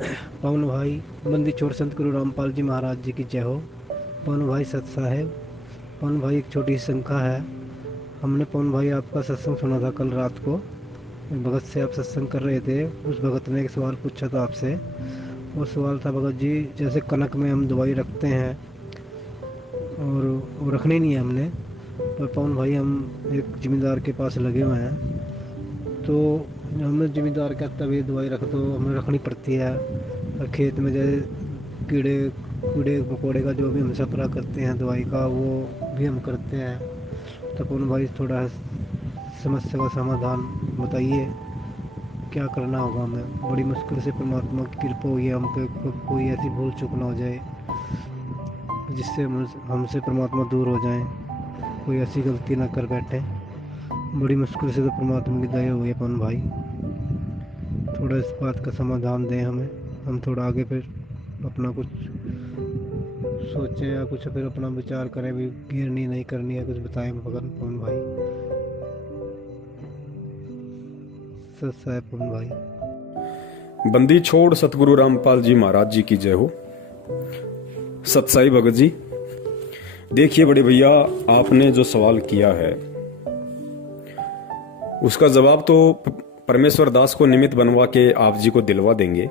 पवन भाई, बंदी छोड़ संत गुरु रामपाल जी महाराज जी की जय हो। पवन भाई सत साहेब, पवन भाई एक छोटी सी शंका है। हमने पवन भाई आपका सत्संग सुना था कल रात को। भगत से आप सत्संग कर रहे थे, उस भगत ने एक सवाल पूछा था आपसे। वो सवाल था भगत जी, जैसे कनक में हम दवाई रखते हैं और वो रखनी नहीं है हमने, पर पवन भाई हम एक जिम्मेदार के पास लगे हुए हैं, तो हमने जिम्मेदार कहता है दवाई रख दो, हमें रखनी पड़ती है। और खेत में जैसे कीड़े कीड़े मकोड़े का जो भी हम सफरा करते हैं दवाई का, वो भी हम करते हैं। तो पवन भाई थोड़ा समस्या का समाधान बताइए, क्या करना होगा हमें। बड़ी मुश्किल से परमात्मा की कृपा हुई है हम पे, कोई ऐसी भूल चूक ना हो जाए जिससे हमसे परमात्मा दूर हो जाए, कोई ऐसी गलती ना कर बैठे। बड़ी मुश्किल से तो परमात्मा की दया हुई है पवन भाई, थोड़ा इस बात का समाधान दें हमें। हम थोड़ा आगे फिर अपना कुछ सोचें या कुछ फिर अपना विचार करें, भी गिरनी नहीं करनी है, कुछ बताएं पवन भाई। सत साहेब पवन भाई। बंदी छोड़ सतगुरु रामपाल जी महाराज जी की जय हो। सतसाई भगत जी, देखिए बड़े भैया, आपने जो सवाल किया है उसका जवाब तो परमेश्वर दास को निमित्त बनवा के आप जी को दिलवा देंगे,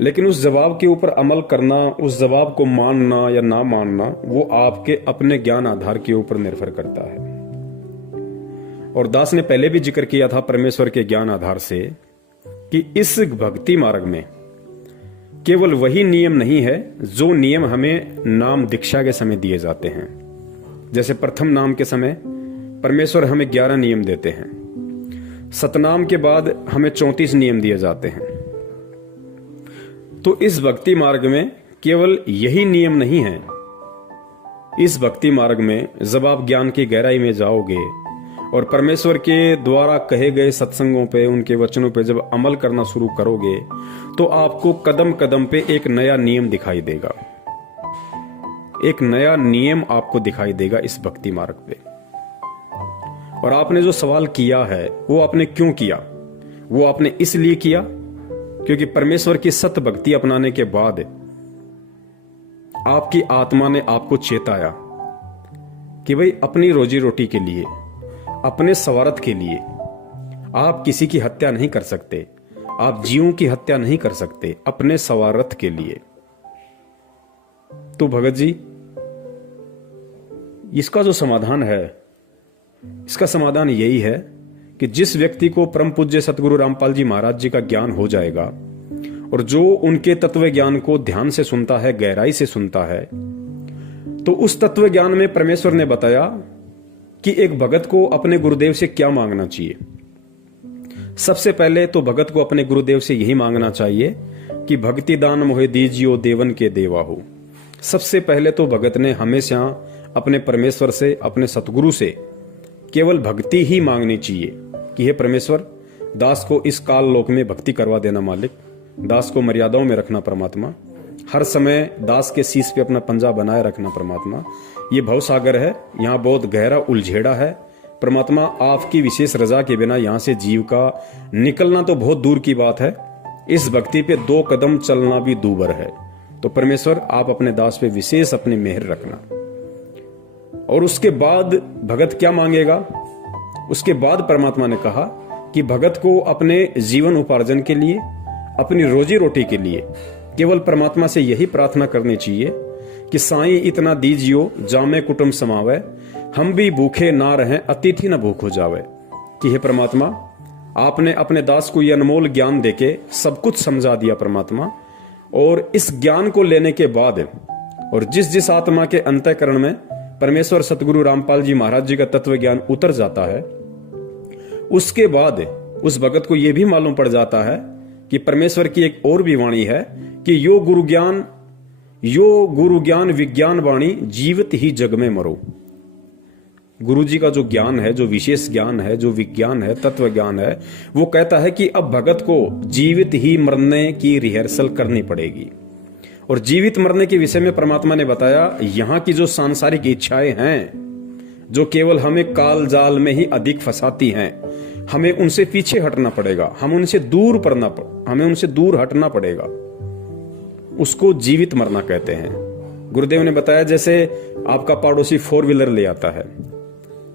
लेकिन उस जवाब के ऊपर अमल करना, उस जवाब को मानना या ना मानना, वो आपके अपने ज्ञान आधार के ऊपर निर्भर करता है। और दास ने पहले भी जिक्र किया था परमेश्वर के ज्ञान आधार से कि इस भक्ति मार्ग में केवल वही नियम नहीं है जो नियम हमें नाम दीक्षा के समय दिए जाते हैं। जैसे प्रथम नाम के समय परमेश्वर हमें 11 नियम देते हैं, सतनाम के बाद हमें 34 नियम दिए जाते हैं। तो इस भक्ति मार्ग में केवल यही नियम नहीं है। इस भक्ति मार्ग में जब आप ज्ञान की गहराई में जाओगे और परमेश्वर के द्वारा कहे गए सत्संगों पे, उनके वचनों पे जब अमल करना शुरू करोगे तो आपको कदम कदम पे एक नया नियम दिखाई देगा, एक नया नियम आपको दिखाई देगा इस भक्ति मार्ग पे। और आपने जो सवाल किया है वो आपने क्यों किया? वो आपने इसलिए किया क्योंकि परमेश्वर की सत भक्ति अपनाने के बाद आपकी आत्मा ने आपको चेताया कि भाई अपनी रोजी रोटी के लिए, अपने स्वार्थ के लिए आप किसी की हत्या नहीं कर सकते, आप जीवों की हत्या नहीं कर सकते, अपने स्वार्थ के लिए। तो भगत जी, इसका जो समाधान है, इसका समाधान यही है कि जिस व्यक्ति को परम पूज्य सतगुरु रामपाल जी महाराज जी का ज्ञान हो जाएगा और जो उनके तत्व ज्ञान को ध्यान से सुनता है, गहराई से सुनता है, तो उस तत्व ज्ञान में परमेश्वर ने बताया कि एक भगत को अपने गुरुदेव से क्या मांगना चाहिए। सबसे पहले तो भगत को अपने गुरुदेव से यही मांगना चाहिए कि भक्ति दान मोहे दीजियो देवन के देवा हो। सबसे पहले तो भगत ने हमेशा अपने परमेश्वर से, अपने सतगुरु से केवल भक्ति ही मांगनी चाहिए कि हे परमेश्वर, दास को इस काल लोक में भक्ति करवा देना मालिक, दास को मर्यादाओं में रखना परमात्मा, हर समय दास के शीश पे अपना पंजा बनाए रखना परमात्मा। ये भवसागर है, यहाँ बहुत गहरा उलझेड़ा है परमात्मा, आपकी विशेष रजा के बिना यहाँ से जीव का निकलना तो बहुत दूर की बात है, इस भक्ति पे 2 कदम चलना भी दूभर है। तो परमेश्वर आप अपने दास पे विशेष अपनी मेहर रखना। और उसके बाद भगत क्या मांगेगा? उसके बाद परमात्मा ने कहा कि भगत को अपने जीवन उपार्जन के लिए, अपनी रोजी रोटी के लिए केवल परमात्मा से यही प्रार्थना करनी चाहिए कि साईं इतना दीजियो जामे कुटुंब समावे, हम भी भूखे ना रहें अतिथि न भूख हो जावे। कि हे परमात्मा, आपने अपने दास को यह अनमोल ज्ञान देके सब कुछ समझा दिया परमात्मा, और इस ज्ञान को लेने के बाद और जिस जिस आत्मा के अंतःकरण में परमेश्वर सतगुरु रामपाल जी महाराज जी का तत्व ज्ञान उतर जाता है, उसके बाद उस भगत को यह भी मालूम पड़ जाता है कि परमेश्वर की एक और भी वाणी है कि यो गुरु ज्ञान विज्ञान वाणी जीवित ही जग में मरो। गुरु जी का जो ज्ञान है, जो विशेष ज्ञान है, जो विज्ञान है, तत्व ज्ञान है, वो कहता है कि अब भगत को जीवित ही मरने की रिहर्सल करनी पड़ेगी। और जीवित मरने के विषय में परमात्मा ने बताया, यहां की जो सांसारिक इच्छाएं हैं जो केवल हमें काल जाल में ही अधिक फंसाती हैं, हमें उनसे पीछे हटना पड़ेगा, हमें उनसे दूर हटना पड़ेगा। उसको जीवित मरना कहते हैं। गुरुदेव ने बताया जैसे आपका पड़ोसी 4 व्हीलर ले आता है,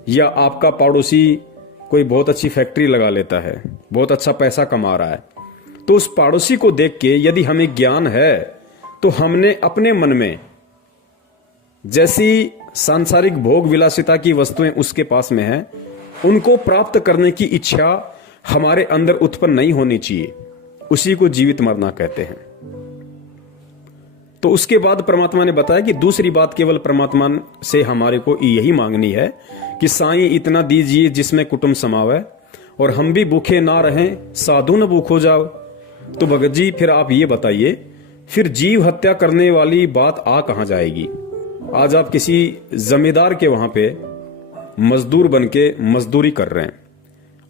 या आपका पड़ोसी कोई बहुत अच्छी फैक्ट्री लगा लेता है, बहुत अच्छा पैसा कमा रहा है, तो उस पड़ोसी को देख के यदि हमें ज्ञान है तो हमने अपने मन में जैसी सांसारिक भोग विलासिता की वस्तुएं उसके पास में है, उनको प्राप्त करने की इच्छा हमारे अंदर उत्पन्न नहीं होनी चाहिए। उसी को जीवित मरना कहते हैं। तो उसके बाद परमात्मा ने बताया कि दूसरी बात केवल परमात्मा से हमारे को यही मांगनी है कि साईं इतना दीजिए जिसमें कुटुंब समावे, और हम भी भूखे ना रहें, साधु न भूखो जाओ। तो भगत जी फिर आप ये बताइए, फिर जीव हत्या करने वाली बात आ कहां जाएगी? आज आप किसी जमींदार के वहां पे मजदूर बन के मजदूरी कर रहे हैं,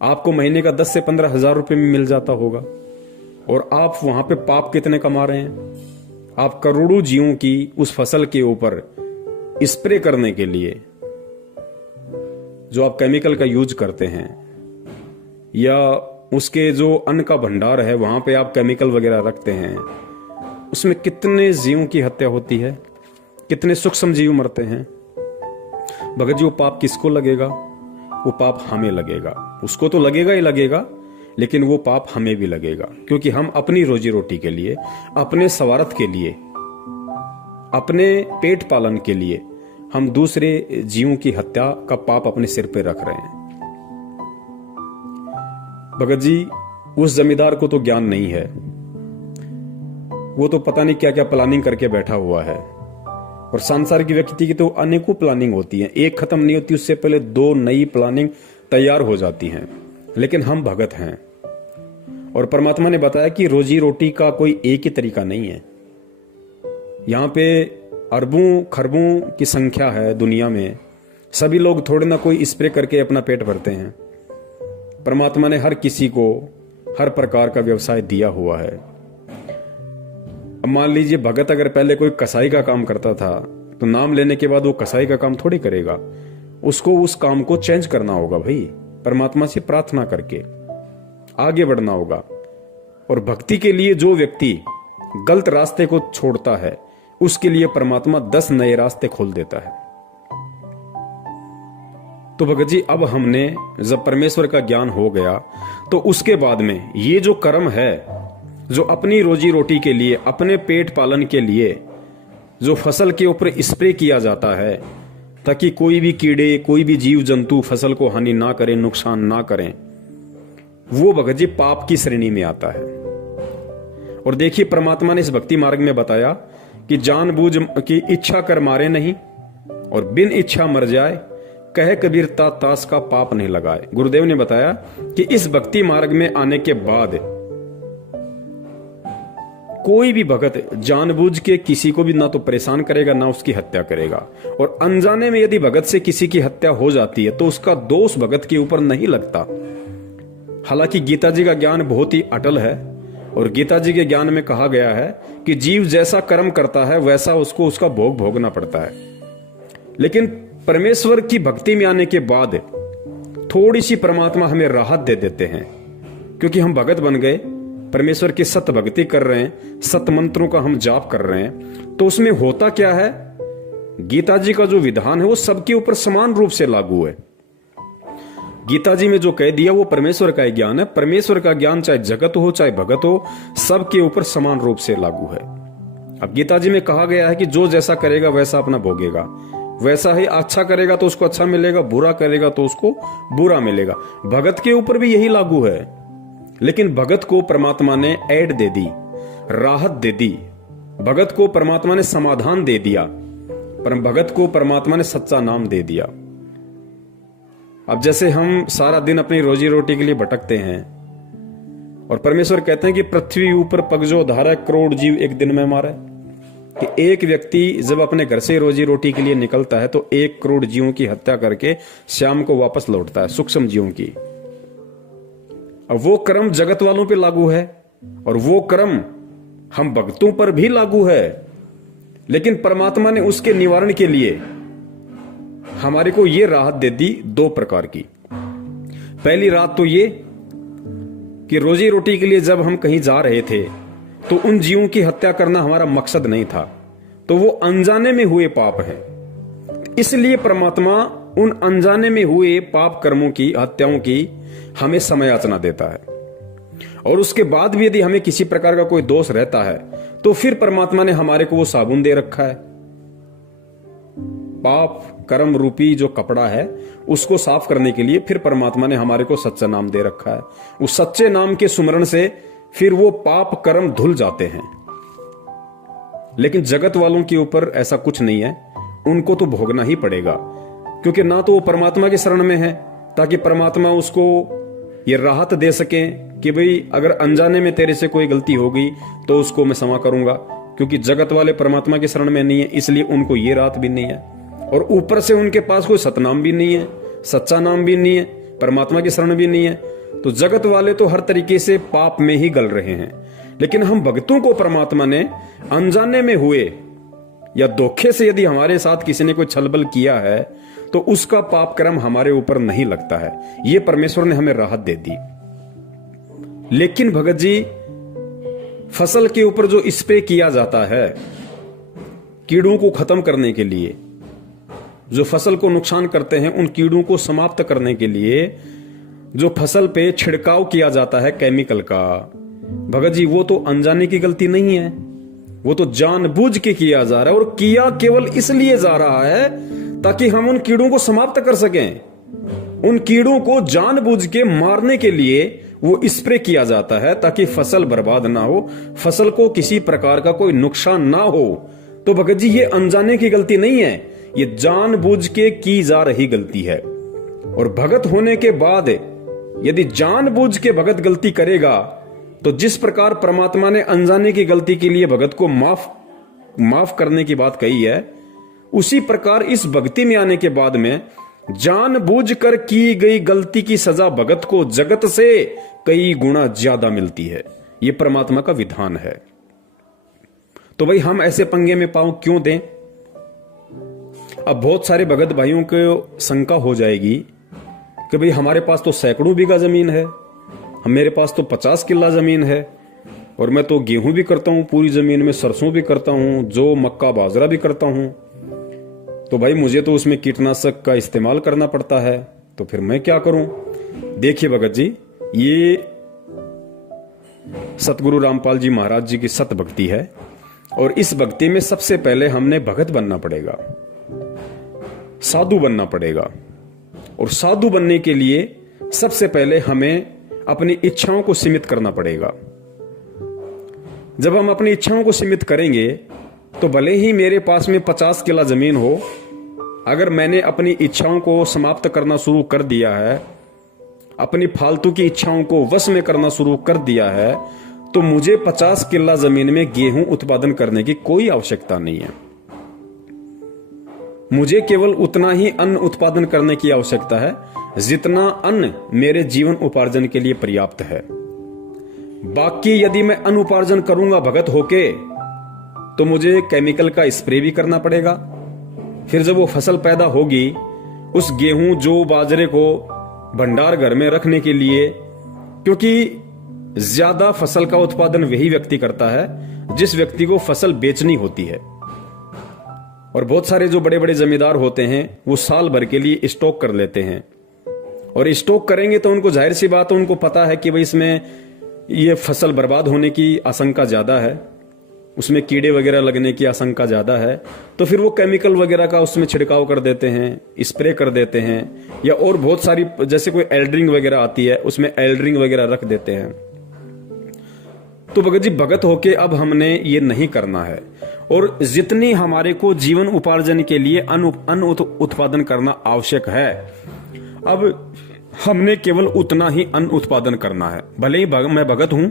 आपको महीने का 10 से 15 हजार रुपए में मिल जाता होगा, और आप वहां पे पाप कितने कमा रहे हैं? आप करोड़ों जीवों की उस फसल के ऊपर स्प्रे करने के लिए जो आप केमिकल का यूज करते हैं, या उसके जो अन्न का भंडार है वहां पे आप केमिकल वगैरह रखते हैं, उसमें कितने जीवों की हत्या होती है, कितने सूक्ष्म जीव मरते हैं। भगत जी वो पाप किसको लगेगा? वो पाप हमें लगेगा। उसको तो लगेगा ही लगेगा, लेकिन वो पाप हमें भी लगेगा, क्योंकि हम अपनी रोजी रोटी के लिए, अपने स्वार्थ के लिए, अपने पेट पालन के लिए हम दूसरे जीवों की हत्या का पाप अपने सिर पे रख रहे हैं। भगत जी उस जमींदार को तो ज्ञान नहीं है, वो तो पता नहीं क्या क्या प्लानिंग करके बैठा हुआ है, और सांसारिक व्यक्ति की तो अनेकों प्लानिंग होती है, एक खत्म नहीं होती, उससे पहले 2 नई प्लानिंग तैयार हो जाती हैं। लेकिन हम भगत हैं, और परमात्मा ने बताया कि रोजी रोटी का कोई एक ही तरीका नहीं है। यहां पे अरबों खरबों की संख्या है दुनिया में, सभी लोग थोड़े ना कोई स्प्रे करके अपना पेट भरते हैं। परमात्मा ने हर किसी को हर प्रकार का व्यवसाय दिया हुआ है। अब मान लीजिए भगत अगर पहले कोई कसाई का काम करता था, तो नाम लेने के बाद वो कसाई का काम थोड़ी करेगा, उसको उस काम को चेंज करना होगा भाई, परमात्मा से प्रार्थना करके आगे बढ़ना होगा। और भक्ति के लिए जो व्यक्ति गलत रास्ते को छोड़ता है, उसके लिए परमात्मा 10 नए रास्ते खोल देता है। तो भगत जी अब हमने जब परमेश्वर का ज्ञान हो गया, तो उसके बाद में ये जो कर्म है, जो अपनी रोजी रोटी के लिए, अपने पेट पालन के लिए जो फसल के ऊपर स्प्रे किया जाता है, ताकि कोई भी कीड़े, कोई भी जीव जंतु फसल को हानि ना करें, नुकसान ना करें, वो भगत जी पाप की श्रेणी में आता है। और देखिए परमात्मा ने इस भक्ति मार्ग में बताया कि जानबूझ की इच्छा कर मारे नहीं, और बिन इच्छा मर जाए, कहे कबीर तास का पाप नहीं लगाए। गुरुदेव ने बताया कि इस भक्ति मार्ग में आने के बाद कोई भी भगत जानबूझ के किसी को भी ना तो परेशान करेगा, ना उसकी हत्या करेगा। और अनजाने में यदि भगत से किसी की हत्या हो जाती है, तो उसका दोष भगत के ऊपर नहीं लगता। हालांकि गीता जी का ज्ञान बहुत ही अटल है, और गीता जी के ज्ञान में कहा गया है कि जीव जैसा कर्म करता है वैसा उसको उसका भोग भोगना पड़ता है। लेकिन परमेश्वर की भक्ति में आने के बाद थोड़ी सी परमात्मा हमें राहत दे देते हैं, क्योंकि हम भगत बन गए, परमेश्वर की सत भक्ति कर रहे हैं, सत मंत्रों का हम जाप कर रहे हैं। तो उसमें होता क्या है, गीता जी का जो विधान है वो सबके ऊपर समान रूप से लागू है। गीता जी में जो कह दिया वो परमेश्वर का ज्ञान है। परमेश्वर का ज्ञान चाहे जगत हो चाहे भगत हो, सबके ऊपर समान रूप से लागू है। अब गीता जी में कहा गया है कि जो जैसा करेगा वैसा अपना भोगेगा, वैसा ही अच्छा करेगा तो उसको अच्छा मिलेगा, बुरा करेगा तो उसको बुरा मिलेगा। भगत के ऊपर भी यही लागू है। लेकिन भगत को परमात्मा ने ऐड दे दी, राहत दे दी, भगत को परमात्मा ने समाधान दे दिया, पर भगत को परमात्मा ने सच्चा नाम दे दिया। अब जैसे हम सारा दिन अपनी रोजी रोटी के लिए भटकते हैं, और परमेश्वर कहते हैं कि पृथ्वी ऊपर पग जो धारा करोड़ जीव एक दिन में मारे, कि एक व्यक्ति जब अपने घर से रोजी रोटी के लिए निकलता है तो 1 करोड़ जीवों की हत्या करके शाम को वापस लौटता है, सूक्ष्म जीवों की। अब वो कर्म जगत वालों पे लागू है, और वो कर्म हम भक्तों पर भी लागू है। लेकिन परमात्मा ने उसके निवारण के लिए हमारे को ये राहत दे दी 2 प्रकार की। पहली रात तो ये कि रोजी रोटी के लिए जब हम कहीं जा रहे थे तो उन जीवों की हत्या करना हमारा मकसद नहीं था, तो वो अनजाने में हुए पाप हैं। इसलिए परमात्मा उन अनजाने में हुए पाप कर्मों की, हत्याओं की हमें समय याचना देता है। और उसके बाद भी यदि हमें किसी प्रकार का कोई दोष रहता है तो फिर परमात्मा ने हमारे को वो साबुन दे रखा है, पाप कर्म रूपी जो कपड़ा है उसको साफ करने के लिए फिर परमात्मा ने हमारे को सच्चा नाम दे रखा है। उस सच्चे नाम के सुमरण से फिर वो पाप कर्म धुल जाते हैं। लेकिन जगत वालों के ऊपर ऐसा कुछ नहीं है, उनको तो भोगना ही पड़ेगा, क्योंकि ना तो वो परमात्मा के शरण में है ताकि परमात्मा उसको ये राहत दे सके कि भाई अगर अनजाने में तेरे से कोई गलती हो गई तो उसको मैं क्षमा करूंगा, क्योंकि जगत वाले परमात्मा के शरण में नहीं है, इसलिए उनको ये राहत भी नहीं है। और ऊपर से उनके पास कोई सतनाम भी नहीं है, सच्चा नाम भी नहीं है, परमात्मा की शरण भी नहीं है, तो जगत वाले तो हर तरीके से पाप में ही गल रहे हैं। लेकिन हम भक्तों को परमात्मा ने अनजाने में हुए या धोखे से यदि हमारे साथ किसी ने कोई छलबल किया है तो उसका पाप कर्म हमारे ऊपर नहीं लगता है, ये परमेश्वर ने हमें राहत दे दी। लेकिन भगत जी, फसल के ऊपर जो स्प्रे किया जाता है कीड़ों को खत्म करने के लिए, जो फसल को नुकसान करते हैं उन कीड़ों को समाप्त करने के लिए जो फसल पे छिड़काव किया जाता है केमिकल का, भगत जी वो तो अनजाने की गलती नहीं है, वो तो जानबूझ के किया जा रहा है। और किया केवल इसलिए जा रहा है ताकि हम उन कीड़ों को समाप्त कर सकें। उन कीड़ों को जानबूझ के मारने के लिए वो स्प्रे किया जाता है ताकि फसल बर्बाद ना हो, फसल को किसी प्रकार का कोई नुकसान ना हो। तो भगत जी ये अनजाने की गलती नहीं है, ये जानबूझ के की जा रही गलती है। और भगत होने के बाद यदि जानबूझ के भगत गलती करेगा तो जिस प्रकार परमात्मा ने अनजाने की गलती के लिए भगत को माफ करने की बात कही है, उसी प्रकार इस भक्ति में आने के बाद में जानबूझकर की गई गलती की सजा भगत को जगत से कई गुना ज्यादा मिलती है। यह परमात्मा का विधान है। तो भाई हम ऐसे पंगे में पांव क्यों दें? अब बहुत सारे भगत भाइयों को शंका हो जाएगी कि भाई हमारे पास तो सैकड़ों बीघा जमीन है, मेरे पास तो 50 किला जमीन है, और मैं तो गेहूं भी करता हूं, पूरी जमीन में सरसों भी करता हूं, जो मक्का बाजरा भी करता हूं, तो भाई मुझे तो उसमें कीटनाशक का इस्तेमाल करना पड़ता है, तो फिर मैं क्या करूं? देखिए भगत जी, ये सतगुरु रामपाल जी महाराज जी की सत भक्ति है, और इस भक्ति में सबसे पहले हमने भगत बनना पड़ेगा, साधु बनना पड़ेगा। और साधु बनने के लिए सबसे पहले हमें अपनी इच्छाओं को सीमित करना पड़ेगा। जब हम अपनी इच्छाओं को सीमित करेंगे तो भले ही मेरे पास में 50 किला जमीन हो, अगर मैंने अपनी इच्छाओं को समाप्त करना शुरू कर दिया है, अपनी फालतू की इच्छाओं को वश में करना शुरू कर दिया है, तो मुझे 50 किला जमीन में गेहूं उत्पादन करने की कोई आवश्यकता नहीं है। मुझे केवल उतना ही अन्न उत्पादन करने की आवश्यकता है जितना अन्न मेरे जीवन उपार्जन के लिए पर्याप्त है। बाकी यदि मैं अन्न उपार्जन करूंगा भगत होके तो मुझे केमिकल का स्प्रे भी करना पड़ेगा। फिर जब वो फसल पैदा होगी, उस गेहूं जो बाजरे को भंडार घर में रखने के लिए, क्योंकि ज्यादा फसल का उत्पादन वही व्यक्ति करता है जिस व्यक्ति को फसल बेचनी होती है। और बहुत सारे जो बड़े बड़े जमींदार होते हैं वो साल भर के लिए स्टॉक कर लेते हैं, और स्टॉक करेंगे तो उनको जाहिर सी बात है, उनको पता है कि भाई इसमें ये फसल बर्बाद होने की आशंका ज्यादा है, उसमें कीड़े वगैरह लगने की आशंका ज्यादा है, तो फिर वो केमिकल वगैरह का उसमें छिड़काव कर देते हैं, स्प्रे कर देते हैं, या और बहुत सारी जैसे कोई एल्ड्रिंग वगैरह आती है उसमें एल्ड्रिंग वगैरह रख देते हैं। तो भगत जी, भगत होके अब हमने ये नहीं करना है, और जितनी हमारे को जीवन उपार्जन के लिए अन्न उत्पादन करना आवश्यक है, अब हमने केवल उतना ही अन्न उत्पादन करना है। भले ही मैं भगत हूं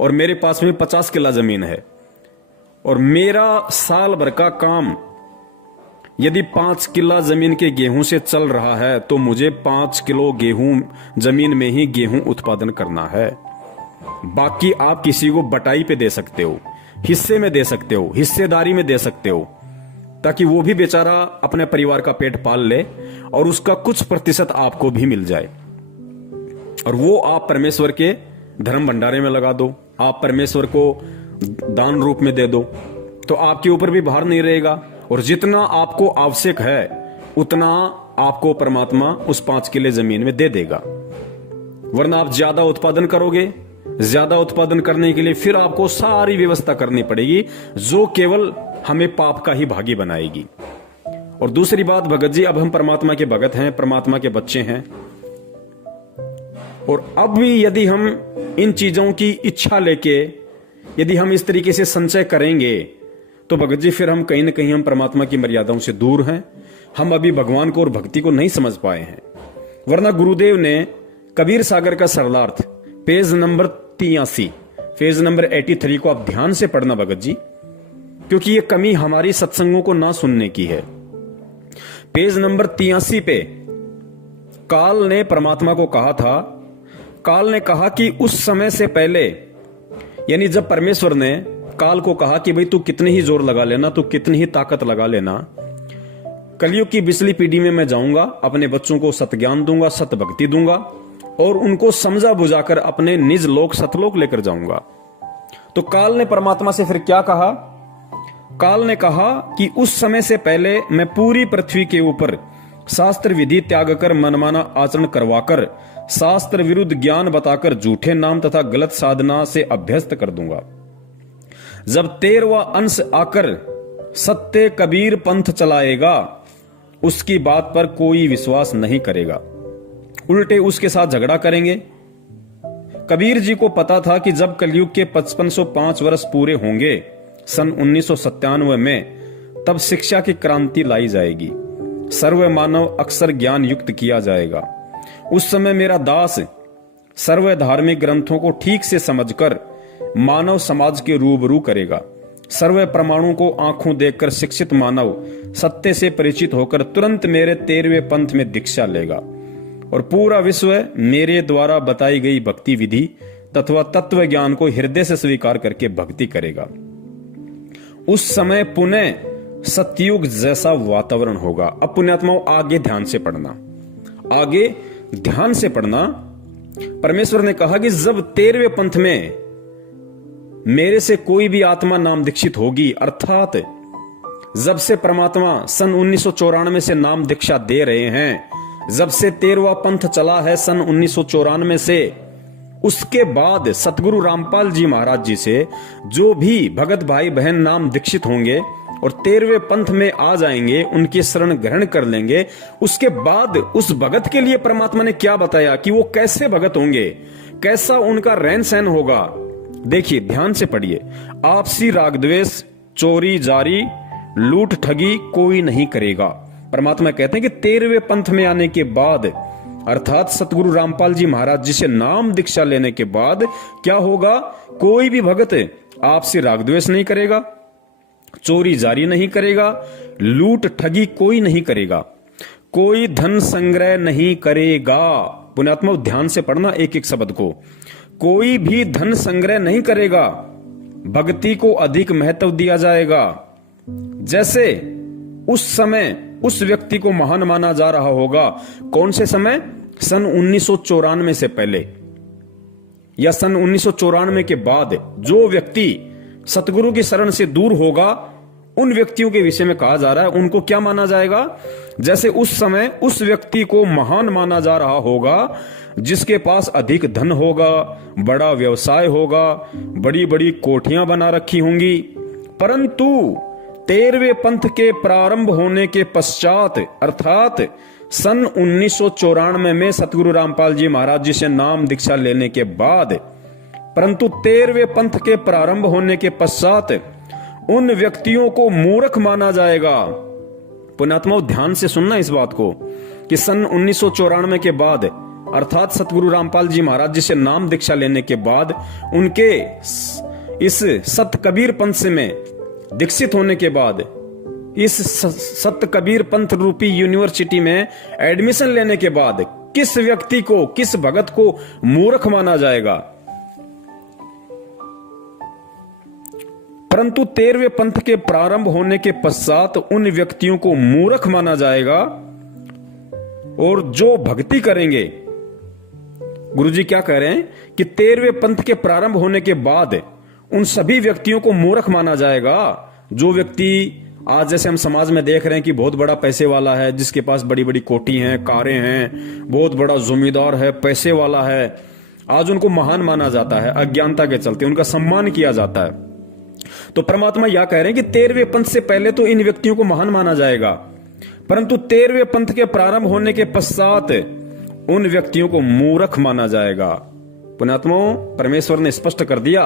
और मेरे पास में 50 किला जमीन है, और मेरा साल भर का काम यदि 5 किला जमीन के गेहूं से चल रहा है, तो मुझे 5 किलो गेहूं जमीन में ही गेहूं उत्पादन करना है। बाकी आप किसी को बटाई पे दे सकते हो, हिस्से में दे सकते हो, हिस्सेदारी में दे सकते हो, ताकि वो भी बेचारा अपने परिवार का पेट पाल ले और उसका कुछ प्रतिशत आपको भी मिल जाए। और वो आप परमेश्वर के धर्म भंडारे में लगा दो, आप परमेश्वर को दान रूप में दे दो, तो आपके ऊपर भी भार नहीं रहेगा। और जितना आपको आवश्यक है उतना आपको परमात्मा उस 5 किले जमीन में दे देगा। वरना आप ज्यादा उत्पादन करोगे, ज्यादा उत्पादन करने के लिए फिर आपको सारी व्यवस्था करनी पड़ेगी, जो केवल हमें पाप का ही भागी बनाएगी। और दूसरी बात भगत जी, अब हम परमात्मा के भगत हैं, परमात्मा के बच्चे हैं, और अब भी यदि हम इन चीजों की इच्छा लेके यदि हम इस तरीके से संचय करेंगे तो भगत जी फिर हम कहीं ना कहीं हम परमात्मा की मर्यादाओं से दूर हैं। हम अभी भगवान को और भक्ति को नहीं समझ पाए हैं। वरना गुरुदेव ने कबीर सागर का सरलार्थ पेज नंबर 83, पेज नंबर 83 को आप ध्यान से पढ़ना भगत जी, क्योंकि ये कमी हमारी सत्संगों को ना सुनने की है। पेज नंबर 83 पे काल ने परमात्मा को कहा था, काल ने कहा कि उस समय से पहले, यानी जब परमेश्वर ने काल को कहा कि भाई तू कितनी ही जोर लगा लेना, तू कितनी ही ताकत लगा लेना, कलयुग की बिचली पीढ़ी में मैं जाऊंगा, अपने बच्चों को सतज्ञान दूंगा, सत भक्ति दूंगा और उनको समझा बुझाकर अपने निज लोक सतलोक लेकर जाऊंगा। तो काल ने परमात्मा से फिर क्या कहा? काल ने कहा कि उस समय से पहले मैं पूरी पृथ्वी के ऊपर शास्त्र विधि त्याग कर मनमाना आचरण करवाकर शास्त्र विरुद्ध ज्ञान बताकर झूठे नाम तथा गलत साधना से अभ्यस्त कर दूंगा। जब 13वां अंश आकर सत्य कबीर पंथ चलाएगा, उसकी बात पर कोई विश्वास नहीं करेगा, उल्टे उसके साथ झगड़ा करेंगे। कबीर जी को पता था कि जब कलयुग के 5505 वर्ष पूरे होंगे सन 1997 में, तब शिक्षा की क्रांति लाई जाएगी, सर्व मानव अक्षर ज्ञान युक्त किया जाएगा। उस समय मेरा दास सर्व धार्मिक ग्रंथों को ठीक से समझकर मानव समाज के रूबरू करेगा। सर्व परमाणु को आंखों देखकर शिक्षित मानव सत्य से परिचित होकर तुरंत मेरे 13वें पंथ में दीक्षा लेगा और पूरा विश्व मेरे द्वारा बताई गई भक्ति विधि तथा तत्व ज्ञान को हृदय से स्वीकार करके भक्ति करेगा। उस समय पुनः सतयुग जैसा वातावरण होगा। अब पुण्यात्माओं आगे ध्यान से पढ़ना, आगे ध्यान से पढ़ना। परमेश्वर ने कहा कि जब 13वें पंथ में मेरे से कोई भी आत्मा नाम दीक्षित होगी, अर्थात जब से परमात्मा सन 1994 से नाम दीक्षा दे रहे हैं, जब से 13वां पंथ चला है सन 1994 से, उसके बाद सतगुरु रामपाल जी महाराज जी से जो भी भगत भाई बहन नाम दीक्षित होंगे और 13वें पंथ में आ जाएंगे, उनकी शरण ग्रहण कर लेंगे, उसके बाद उस भगत के लिए परमात्मा ने क्या बताया कि वो कैसे भगत होंगे, कैसा उनका रहन सहन होगा। देखिए ध्यान से पढ़िए। आपसी राग द्वेष, चोरी जारी, लूट ठगी कोई नहीं करेगा। परमात्मा कहते हैं कि 13वें पंथ में आने के बाद, अर्थात सतगुरु रामपाल जी महाराज जी से नाम दीक्षा लेने के बाद क्या होगा? कोई भी भगत आपसी राग द्वेष नहीं करेगा, चोरी जारी नहीं करेगा, लूट ठगी कोई नहीं करेगा, कोई धन संग्रह नहीं करेगा। पुण्यात्मा ध्यान से पढ़ना एक एक शब्द को। कोई भी धन संग्रह नहीं करेगा, भक्ति को अधिक महत्व दिया जाएगा। जैसे उस समय उस व्यक्ति को महान माना जा रहा होगा, कौन से समय? सन 1994 से पहले या सन 1994 के बाद जो व्यक्ति सतगुरु की शरण से दूर होगा, उन व्यक्तियों के विषय में कहा जा रहा है, उनको क्या माना जाएगा? जैसे उस समय उस व्यक्ति को महान माना जा रहा होगा जिसके पास अधिक धन होगा, बड़ा व्यवसाय होगा, बड़ी बड़ी कोठियां बना रखी होंगी। परंतु 13वें पंथ के प्रारंभ होने के पश्चात, अर्थात सन 1994 में सतगुरु रामपाल जी महाराज जी से नाम दीक्षा लेने के बाद, परंतु 13वें पंथ के प्रारंभ होने के पश्चात उन व्यक्तियों को मूर्ख माना जाएगा। पुण्यात्माओं ध्यान से सुनना इस बात को कि सन 1994 के बाद, अर्थात सतगुरु रामपाल जी महाराज जी से नाम दीक्षा लेने के बाद, उनके इस सत कबीर पंथ से में दीक्षित होने के बाद, इस सत कबीर पंथ रूपी यूनिवर्सिटी में एडमिशन लेने के बाद किस व्यक्ति को, किस भगत को मूर्ख माना जाएगा? परंतु 13वें पंथ के प्रारंभ होने के पश्चात उन व्यक्तियों को मूर्ख माना जाएगा, और जो भक्ति करेंगे गुरुजी क्या कह रहे हैं कि 13वें पंथ के प्रारंभ होने के बाद उन सभी व्यक्तियों को मूर्ख माना जाएगा। जो व्यक्ति आज जैसे हम समाज में देख रहे हैं कि बहुत बड़ा पैसे वाला है, जिसके पास बड़ी बड़ी कोठी हैं, कारें हैं, बहुत बड़ा जमींदार है, पैसे वाला है, आज उनको महान माना जाता है। अज्ञानता के चलते उनका सम्मान किया जाता है। तो परमात्मा यह कह रहे हैं कि 13वें पंथ से पहले तो इन व्यक्तियों को महान माना जाएगा, परंतु 13वें पंथ के प्रारंभ होने के पश्चात उन व्यक्तियों को मूर्ख माना जाएगा। पुण्यात्माओं, परमेश्वर ने स्पष्ट कर दिया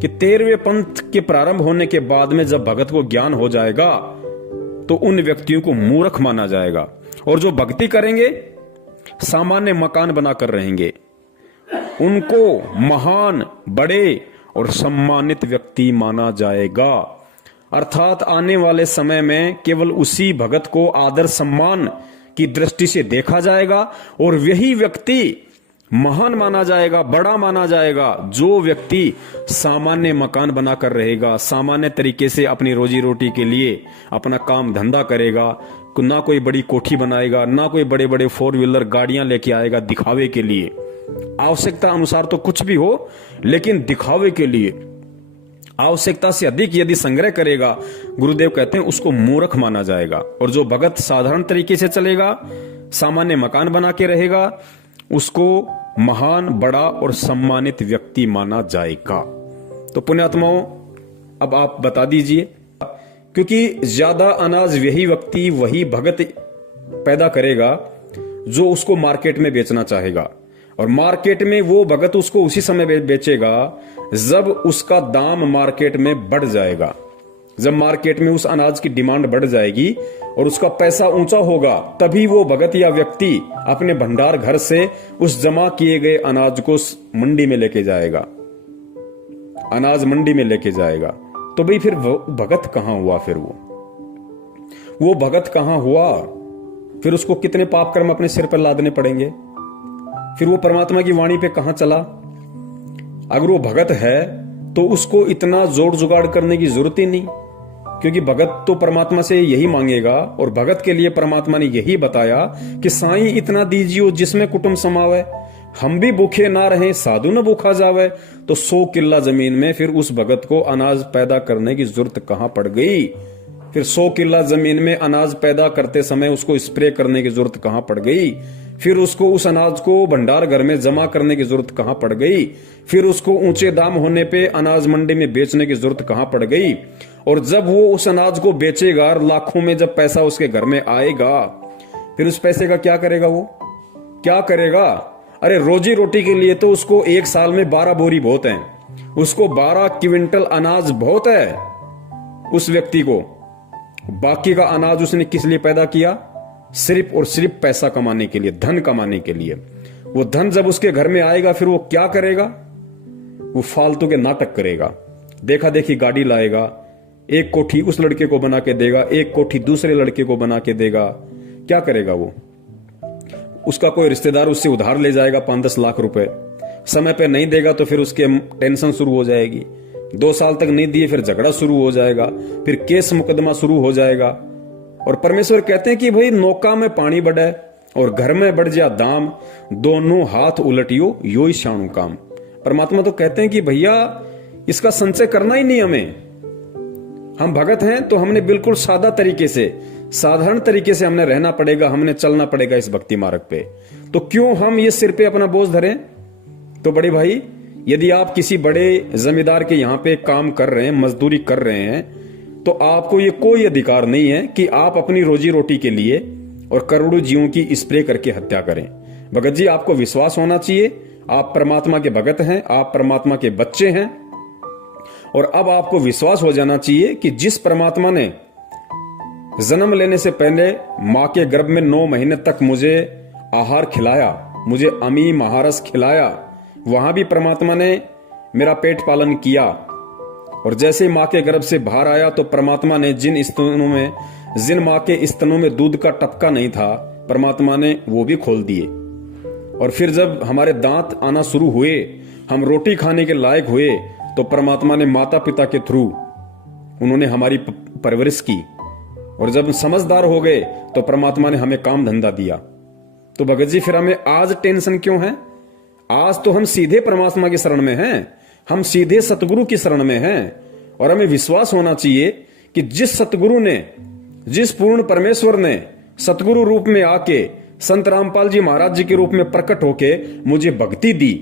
कि 13वें पंथ के प्रारंभ होने के बाद में जब भगत को ज्ञान हो जाएगा तो उन व्यक्तियों को मूर्ख माना जाएगा, और जो भक्ति करेंगे सामान्य मकान बनाकर रहेंगे, उनको महान, बड़े और सम्मानित व्यक्ति माना जाएगा। अर्थात आने वाले समय में केवल उसी भगत को आदर सम्मान की दृष्टि से देखा जाएगा और वही व्यक्ति महान माना जाएगा, बड़ा माना जाएगा, जो व्यक्ति सामान्य मकान बनाकर रहेगा, सामान्य तरीके से अपनी रोजी रोटी के लिए अपना काम धंधा करेगा, ना कोई बड़ी कोठी बनाएगा, ना कोई बड़े बड़े 4 व्हीलर गाड़ियां लेके आएगा दिखावे के लिए। आवश्यकता अनुसार तो कुछ भी हो, लेकिन दिखावे के लिए आवश्यकता से अधिक यदि संग्रह करेगा, गुरुदेव कहते हैं उसको मूर्ख माना जाएगा। और जो भगत साधारण तरीके से चलेगा, सामान्य मकान बना के रहेगा, उसको महान, बड़ा और सम्मानित व्यक्ति माना जाएगा। तो पुण्यात्माओं, अब आप बता दीजिए, क्योंकि ज्यादा अनाज वही व्यक्ति, वही भगत पैदा करेगा जो उसको मार्केट में बेचना चाहेगा, और मार्केट में वो भगत उसको उसी समय बेचेगा जब उसका दाम मार्केट में बढ़ जाएगा। जब मार्केट में उस अनाज की डिमांड बढ़ जाएगी और उसका पैसा ऊंचा होगा, तभी वो भगत या व्यक्ति अपने भंडार घर से उस जमा किए गए अनाज को मंडी में लेके जाएगा, अनाज मंडी में लेके जाएगा। तो भाई फिर वो भगत कहां हुआ? फिर वो भगत कहां हुआ? फिर उसको कितने पाप कर्म अपने सिर पर लादने पड़ेंगे? फिर वो परमात्मा की वाणी पे कहां चला? अगर वो भगत है तो उसको इतना जोड़ जुगाड़ करने की जरूरत ही नहीं, क्योंकि भगत तो परमात्मा से यही मांगेगा, और भगत के लिए परमात्मा ने यही बताया कि साईं इतना दीजियो जिसमें कुटुंब समावे, हम भी भूखे ना रहे साधु न भूखा जावे। तो 100 किल्ला जमीन में फिर उस भगत को अनाज पैदा करने की जरूरत कहां पड़ गई? फिर 100 किल्ला जमीन में अनाज पैदा करते समय उसको स्प्रे करने की जरूरत कहां पड़ गई? फिर उसको उस अनाज को भंडार घर में जमा करने की जरूरत कहां पड़ गई? फिर उसको ऊंचे दाम होने पे अनाज मंडी में बेचने की जरूरत कहां पड़ गई? और जब वो उस अनाज को बेचेगा, लाखों में जब पैसा उसके घर में आएगा, फिर उस पैसे का क्या करेगा? वो क्या करेगा? अरे रोजी रोटी के लिए तो उसको 1 साल में 12 बोरी बहुत है, उसको 12 क्विंटल अनाज बहुत है उस व्यक्ति को। बाकी का अनाज उसने किस लिए पैदा किया? सिर्फ और सिर्फ पैसा कमाने के लिए, धन कमाने के लिए। वो धन जब उसके घर में आएगा, फिर वो क्या करेगा? वो फालतू के नाटक करेगा, देखा देखी गाड़ी लाएगा, एक कोठी उस लड़के को बना के देगा, एक कोठी दूसरे लड़के को बना के देगा। क्या करेगा वो? उसका कोई रिश्तेदार उससे उधार ले जाएगा 5-10 लाख रुपए, समय पे नहीं देगा तो फिर उसके टेंशन शुरू हो जाएगी, 2 साल तक नहीं दिए फिर झगड़ा शुरू हो जाएगा, फिर केस मुकदमा शुरू हो जाएगा। और परमेश्वर कहते हैं कि भाई नौका में पानी बढ़े और घर में बढ़ जा दाम, दोनों हाथ उलटियो यो ही शाणु काम। परमात्मा तो कहते हैं कि भैया इसका संचय करना ही नहीं हमें। हम भगत हैं तो हमने बिल्कुल सादा तरीके से, साधारण तरीके से हमने रहना पड़ेगा, हमने चलना पड़ेगा इस भक्ति मार्ग पे। तो क्यों हम ये सिर पे अपना बोझ धरें? तो बड़े भाई, यदि आप किसी बड़े जमींदार के यहां पे काम कर रहे हैं, मजदूरी कर रहे हैं, तो आपको ये कोई अधिकार नहीं है कि आप अपनी रोजी रोटी के लिए और करोड़ों जीवों की स्प्रे करके हत्या करें। भगत जी, आपको विश्वास होना चाहिए, आप परमात्मा के भगत हैं, आप परमात्मा के बच्चे हैं, और अब आपको विश्वास हो जाना चाहिए कि जिस परमात्मा ने जन्म लेने से पहले मां के गर्भ में 9 महीने तक मुझे आहार खिलाया, मुझे अमी महारस खिलाया, वहां भी परमात्मा ने मेरा पेट पालन किया। और जैसे ही मां के गर्भ से बाहर आया तो परमात्मा ने जिन मां के स्तनों में दूध का टपका नहीं था, परमात्मा ने वो भी खोल दिए। और फिर जब हमारे दांत आना शुरू हुए, हम रोटी खाने के लायक हुए, तो परमात्मा ने माता पिता के थ्रू उन्होंने हमारी परवरिश की। और जब समझदार हो गए तो परमात्मा ने हमें काम धंधा दिया। तो भगत जी, फिर हमें आज टेंशन क्यों है? आज तो हम सीधे परमात्मा की शरण में हैं, हम सीधे सतगुरु की शरण में हैं। और हमें विश्वास होना चाहिए कि जिस सतगुरु ने, जिस पूर्ण परमेश्वर ने सतगुरु रूप में आके संत रामपाल जी महाराज जी के रूप में प्रकट होके मुझे भक्ति दी,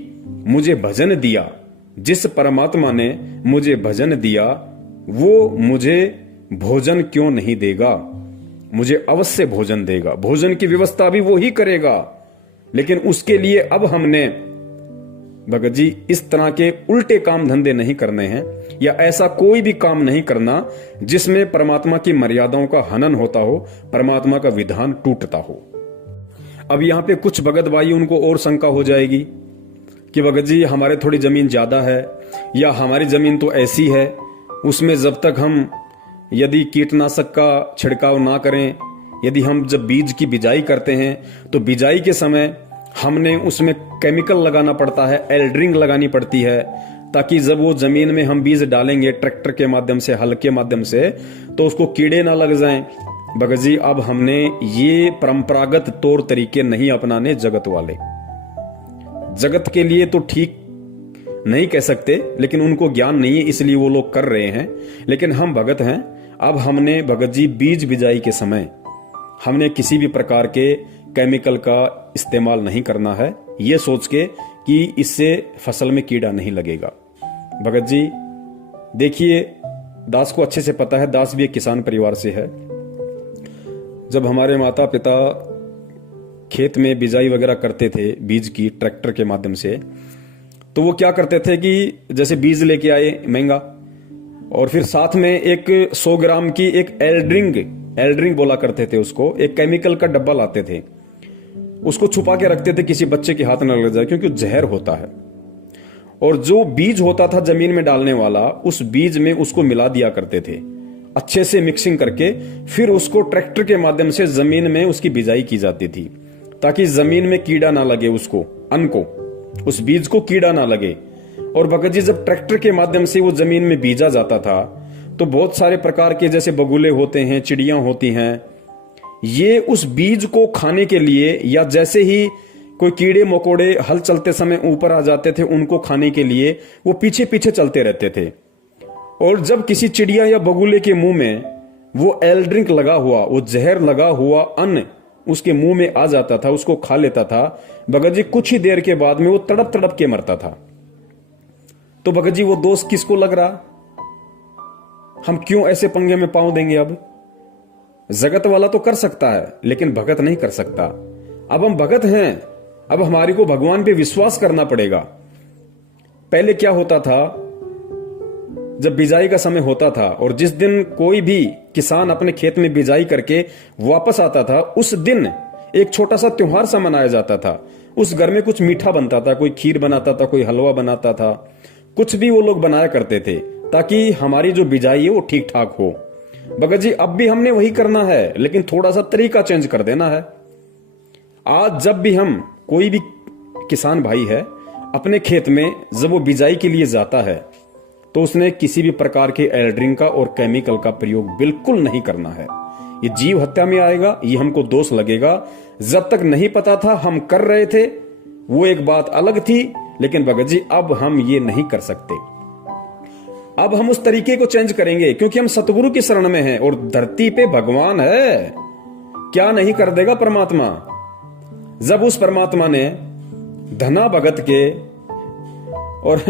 मुझे भजन दिया, जिस परमात्मा ने मुझे भजन दिया वो मुझे भोजन क्यों नहीं देगा? मुझे अवश्य भोजन देगा। भोजन की व्यवस्था भी वो ही करेगा। लेकिन उसके लिए अब हमने भगत जी इस तरह के उल्टे काम धंधे नहीं करने हैं, या ऐसा कोई भी काम नहीं करना जिसमें परमात्मा की मर्यादाओं का हनन होता हो, परमात्मा का विधान टूटता हो। अब यहां पे कुछ भगत भाई उनको और शंका हो जाएगी कि भगत जी हमारे थोड़ी जमीन ज्यादा है, या हमारी जमीन तो ऐसी है, उसमें जब तक हम यदि कीटनाशक का छिड़काव ना करें, यदि हम जब बीज की बिजाई करते हैं तो बिजाई के समय हमने उसमें केमिकल लगाना पड़ता है, एल्ड्रिंग लगानी पड़ती है, ताकि जब वो जमीन में हम बीज डालेंगे ट्रैक्टर के माध्यम से, हल के माध्यम से, तो उसको कीड़े ना लग जाएं। भगत जी अब हमने ये परंपरागत तौर तरीके नहीं अपनाने जगत वाले। जगत के लिए तो ठीक नहीं कह सकते, लेकिन उनको ज्ञान नहीं है इसलिए वो लोग कर रहे हैं। लेकिन हम भगत हैं, अब हमने भगत जी बीज बिजाई के समय हमने किसी भी प्रकार के केमिकल का इस्तेमाल नहीं करना है, ये सोच के कि इससे फसल में कीड़ा नहीं लगेगा। भगत जी देखिए, दास को अच्छे से पता है, दास भी एक किसान परिवार से है। जब हमारे माता पिता खेत में बिजाई वगैरह करते थे बीज की ट्रैक्टर के माध्यम से, तो वो क्या करते थे कि जैसे बीज लेके आए महंगा, और फिर साथ में एक 100 ग्राम की एक एल्ड्रिंग बोला करते थे उसको, एक केमिकल का डब्बा लाते थे, उसको छुपा के रखते थे किसी बच्चे के हाथ न लग जाए, क्योंकि जहर होता है। और जो बीज होता था जमीन में डालने वाला, उस बीज में उसको मिला दिया करते थे अच्छे से मिक्सिंग करके, फिर उसको ट्रैक्टर के माध्यम से जमीन में उसकी बिजाई की जाती थी, ताकि जमीन में कीड़ा ना लगे, उसको अन्न को, उस बीज को कीड़ा ना लगे। और भगत जी जब ट्रैक्टर के माध्यम से वो जमीन में बीजा जाता था, तो बहुत सारे प्रकार के जैसे बगुले होते हैं, चिड़ियां होती हैं, ये उस बीज को खाने के लिए, या जैसे ही कोई कीड़े मकोड़े हल चलते समय ऊपर आ जाते थे, उनको खाने के लिए वो पीछे पीछे चलते रहते थे। और जब किसी चिड़िया या बगुले के मुंह में वो एल्ड्रिंक लगा हुआ, वो जहर लगा हुआ अन्न उसके मुंह में आ जाता था, उसको खा लेता था, भगत जी कुछ ही देर के बाद में वो तड़प तड़प के मरता था। तो भगत जी वो दोष किसको लग रहा? हम क्यों ऐसे पंगे में पांव देंगे? अब जगत वाला तो कर सकता है, लेकिन भगत नहीं कर सकता। अब हम भगत हैं, अब हमारे को भगवान पे विश्वास करना पड़ेगा। पहले क्या होता था, जब बिजाई का समय होता था और जिस दिन कोई भी किसान अपने खेत में बिजाई करके वापस आता था, उस दिन एक छोटा सा त्योहार सा मनाया जाता था। उस घर में कुछ मीठा बनता था, कोई खीर बनाता था, कोई हलवा बनाता था, कुछ भी वो लोग बनाया करते थे, ताकि हमारी जो बिजाई है वो ठीक ठाक हो। भगत जी अब भी हमने वही करना है, लेकिन थोड़ा सा तरीका चेंज कर देना है। आज जब भी हम, कोई भी किसान भाई है, अपने खेत में जब वो बिजाई के लिए जाता है, तो उसने किसी भी प्रकार के एल्ड्रिंग का और केमिकल का प्रयोग बिल्कुल नहीं करना है। ये जीव हत्या में आएगा, ये हमको दोष लगेगा। जब तक नहीं पता था हम कर रहे थे, वो एक बात अलग थी, लेकिन भगत जी अब हम ये नहीं कर सकते। अब हम उस तरीके को चेंज करेंगे, क्योंकि हम सतगुरु की शरण में हैं और धरती पे भगवान है। क्या नहीं कर देगा परमात्मा? जब उस परमात्मा ने धना भगत के, और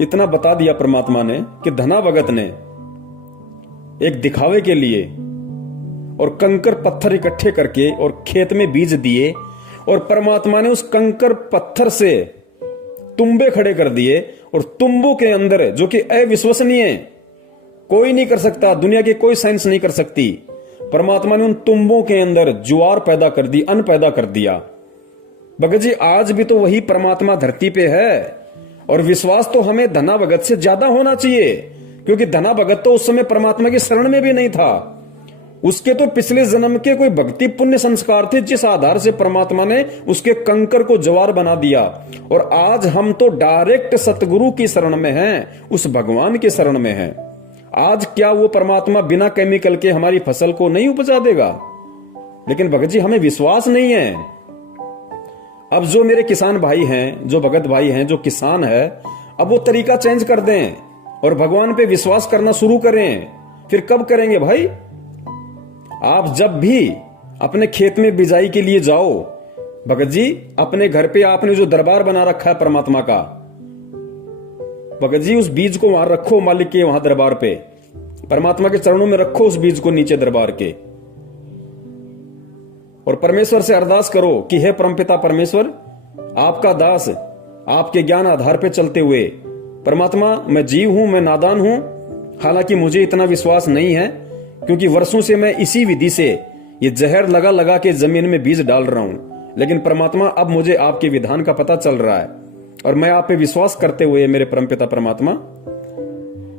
इतना बता दिया परमात्मा ने कि धना भगत ने एक दिखावे के लिए और कंकर पत्थर इकट्ठे करके और खेत में बीज दिए, और परमात्मा ने उस कंकर पत्थर से तुम्बे खड़े कर दिए, और तुम्बों के अंदर, जो कि अविश्वसनीय, कोई नहीं कर सकता, दुनिया की कोई साइंस नहीं कर सकती, परमात्मा ने उन तुम्बों के अंदर ज्वार पैदा कर दी, अन्न पैदा कर दिया। भगत जी आज भी तो वही परमात्मा धरती पे है, और विश्वास तो हमें धना भगत से ज्यादा होना चाहिए, क्योंकि धना भगत तो उस समय परमात्मा की शरण में भी नहीं था। उसके तो पिछले जन्म के कोई भक्ति पुण्य संस्कार थे, जिस आधार से परमात्मा ने उसके कंकर को ज्वार बना दिया। और आज हम तो डायरेक्ट सतगुरु की शरण में हैं, उस भगवान की शरण में हैं। आज क्या वो परमात्मा बिना केमिकल के हमारी फसल को नहीं उपजा देगा? लेकिन भगत जी हमें विश्वास नहीं है। अब जो मेरे किसान भाई हैं, जो भगत भाई हैं, जो किसान है, अब वो तरीका चेंज कर दें और भगवान पे विश्वास करना शुरू करें। फिर कब करेंगे भाई? आप जब भी अपने खेत में बिजाई के लिए जाओ, भगत जी, अपने घर पे आपने जो दरबार बना रखा है परमात्मा का, भगत जी उस बीज को वहां रखो, मालिक के वहां दरबार पे, परमात्मा के चरणों में रखो उस बीज को नीचे दरबार के, और परमेश्वर से अरदास करो कि हे परमपिता परमेश्वर, आपका दास आपके ज्ञान आधार पे चलते हुए, परमात्मा मैं जीव हूं, मैं नादान हूं, हालांकि मुझे इतना विश्वास नहीं है क्योंकि वर्षों से मैं इसी विधि से ये जहर लगा लगा के जमीन में बीज डाल रहा हूं। लेकिन परमात्मा अब मुझे आपके विधान का पता चल रहा है और मैं आप पे विश्वास करते हुए मेरे परमपिता परमात्मा,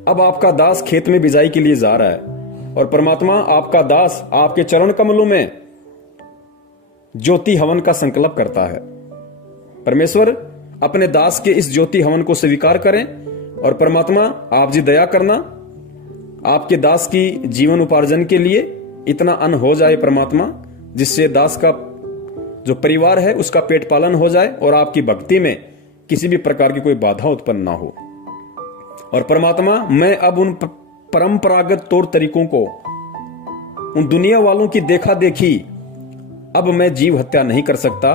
अब आपका दास खेत में बिजाई के लिए जा रहा है और परमात्मा आपका दास आपके चरण कमलों में ज्योति हवन का संकल्प करता है। परमेश्वर अपने दास के इस ज्योति हवन को स्वीकार करें और परमात्मा आप जी दया करना, आपके दास की जीवन उपार्जन के लिए इतना अन्न हो जाए परमात्मा, जिससे दास का जो परिवार है उसका पेट पालन हो जाए और आपकी भक्ति में किसी भी प्रकार की कोई बाधा उत्पन्न ना हो। और परमात्मा मैं अब उन परंपरागत तौर तरीकों को, उन दुनिया वालों की देखा देखी अब मैं जीव हत्या नहीं कर सकता।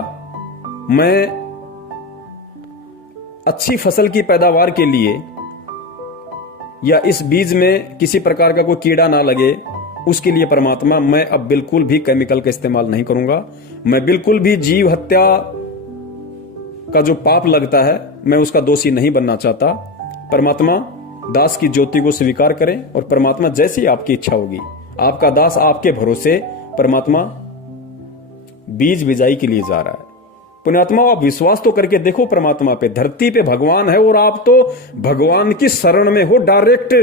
मैं अच्छी फसल की पैदावार के लिए या इस बीज में किसी प्रकार का कोई कीड़ा ना लगे उसके लिए परमात्मा मैं अब बिल्कुल भी केमिकल का इस्तेमाल नहीं करूंगा। मैं बिल्कुल भी जीव हत्या का जो पाप लगता है मैं उसका दोषी नहीं बनना चाहता। परमात्मा दास की ज्योति को स्वीकार करें और परमात्मा जैसी आपकी इच्छा होगी, आपका दास आपके भरोसे परमात्मा बीज बिजाई के लिए जा रहा है। पुण्यात्मा आप विश्वास तो करके देखो परमात्मा पे, धरती पे भगवान है और आप तो भगवान की शरण में हो डायरेक्ट।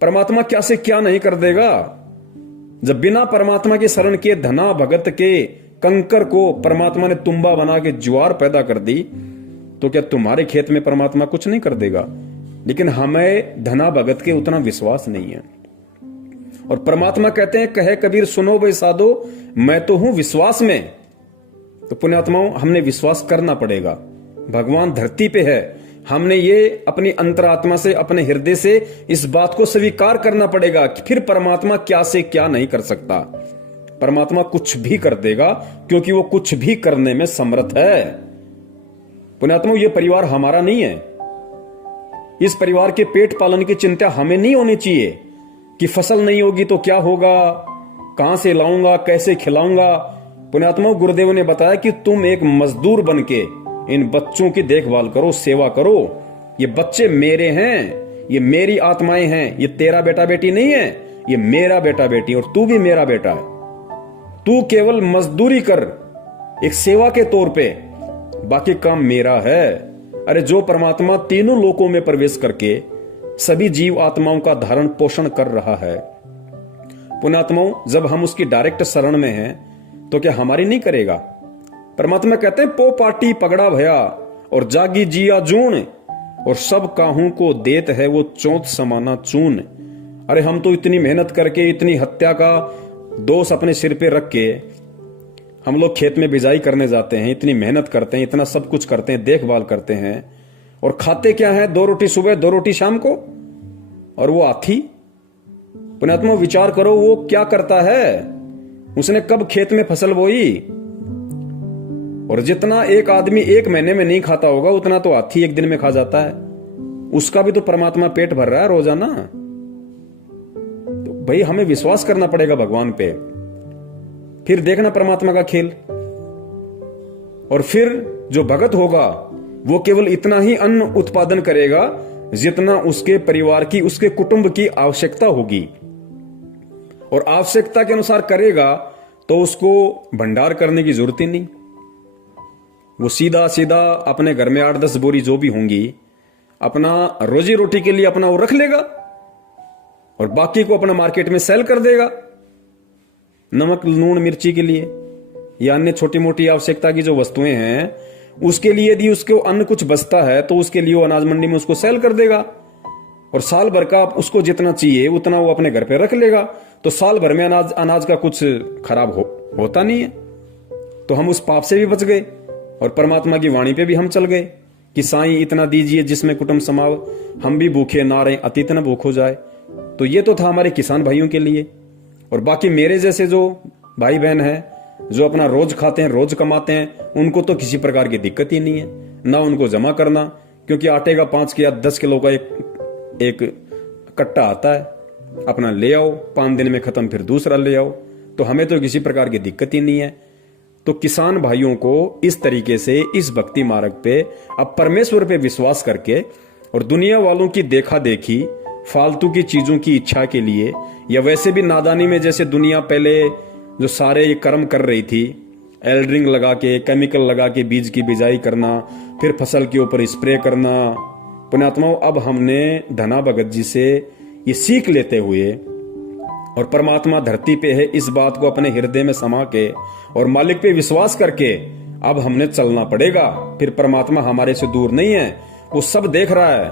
परमात्मा क्या से क्या नहीं कर देगा। जब बिना परमात्मा की शरण के धना भगत के कंकर को परमात्मा ने तुम्बा बना के ज्वार पैदा कर दी, तो क्या तुम्हारे खेत में परमात्मा कुछ नहीं कर देगा? लेकिन हमें धना भगत के उतना विश्वास नहीं है। और परमात्मा कहते हैं, कहे कबीर सुनो बे साधो, मैं तो हूं विश्वास में। तो पुण्यात्माओं हमने विश्वास करना पड़ेगा। भगवान धरती पे है, हमने ये अपनी अंतरात्मा से, अपने हृदय से इस बात को स्वीकार करना पड़ेगा कि फिर परमात्मा क्या से क्या नहीं कर सकता। परमात्मा कुछ भी कर देगा क्योंकि वो कुछ भी करने में समर्थ है। पुण्यात्माओं ये परिवार हमारा नहीं है। इस परिवार के पेट पालन की चिंता हमें नहीं होनी चाहिए कि फसल नहीं होगी तो क्या होगा, कहां से लाऊंगा, कैसे खिलाऊंगा। पुण्यात्मा गुरुदेव ने बताया कि तुम एक मजदूर बनके इन बच्चों की देखभाल करो, सेवा करो। ये बच्चे मेरे हैं, ये मेरी आत्माएं हैं, ये तेरा बेटा बेटी नहीं है, ये मेरा बेटा बेटी, और तू भी मेरा बेटा है। तू केवल मजदूरी कर एक सेवा के तौर पे, बाकी काम मेरा है। अरे जो परमात्मा तीनों लोकों में प्रवेश करके सभी जीव आत्माओं का धारण पोषण कर रहा है, पुण्यात्माओं जब हम उसकी डायरेक्ट शरण में हैं तो क्या हमारी नहीं करेगा? परमात्मा कहते हैं, पो पाटी पगड़ा भया और जागी जिया जून, और सब काहू को देत है वो चौथ समाना चून। अरे हम तो इतनी मेहनत करके, इतनी हत्या का दोष अपने सिर पे रख के हम लोग खेत में बिजाई करने जाते हैं, इतनी मेहनत करते हैं, इतना सब कुछ करते हैं, देखभाल करते हैं, और खाते क्या है? 2 रोटी सुबह 2 रोटी शाम को। और वो हाथी, पुण्यात्मा विचार करो वो क्या करता है? उसने कब खेत में फसल बोई? और जितना एक आदमी 1 महीने में नहीं खाता होगा उतना तो हाथी 1 दिन में खा जाता है। उसका भी तो परमात्मा पेट भर रहा है रोजाना। तो भाई हमें विश्वास करना पड़ेगा भगवान पे, फिर देखना परमात्मा का खेल। और फिर जो भगत होगा वो केवल इतना ही अन्न उत्पादन करेगा जितना उसके परिवार की, उसके कुटुंब की आवश्यकता होगी, और आवश्यकता के अनुसार करेगा तो उसको भंडार करने की जरूरत ही नहीं। वो सीधा सीधा अपने घर में 8-10 बोरी जो भी होंगी अपना रोजी रोटी के लिए अपना वो रख लेगा और बाकी को अपना मार्केट में सेल कर देगा, नमक लूण मिर्ची के लिए या अन्य छोटी मोटी आवश्यकता की जो वस्तुएं हैं उसके लिए। यदि उसको अन्न कुछ बचता है तो उसके लिए वो अनाज मंडी में उसको सेल कर देगा, और साल भर का उसको जितना चाहिए उतना वो अपने घर पे रख लेगा। तो साल भर में अनाज का कुछ खराब होता नहीं है। तो हम उस पाप से भी बच गए और परमात्मा की वाणी पे भी हम चल गए कि साईं इतना दीजिए जिसमें कुटुंब समाव, हम भी भूखे ना रहे अतीत न भूख हो जाए। तो ये तो था हमारे किसान भाइयों के लिए। और बाकी मेरे जैसे जो भाई बहन हैं जो अपना रोज खाते हैं, रोज कमाते हैं, उनको तो किसी प्रकार की दिक्कत ही नहीं है, ना उनको जमा करना, क्योंकि आटे का 5 या 10 किलो का एक कट्टा आता है, अपना ले आओ, 5 दिन में खत्म, फिर दूसरा ले आओ। तो हमें तो किसी प्रकार की दिक्कत ही नहीं है। तो किसान भाइयों को इस तरीके से इस भक्ति मार्ग पे अब परमेश्वर पे विश्वास करके और दुनिया वालों की देखा देखी फालतू की चीजों की इच्छा के लिए, या वैसे भी नादानी में जैसे दुनिया पहले जो सारे ये कर्म कर रही थी, एल्ड्रिंग लगा के, केमिकल लगा के बीज की बिजाई करना, फिर फसल के ऊपर स्प्रे करना। पुण्यात्माओं, अब हमने धना भगत जी से ये सीख लेते हुए और परमात्मा धरती पे है इस बात को अपने हृदय में समा के और मालिक पे विश्वास करके अब हमने चलना पड़ेगा। फिर परमात्मा हमारे से दूर नहीं है, वो सब देख रहा है,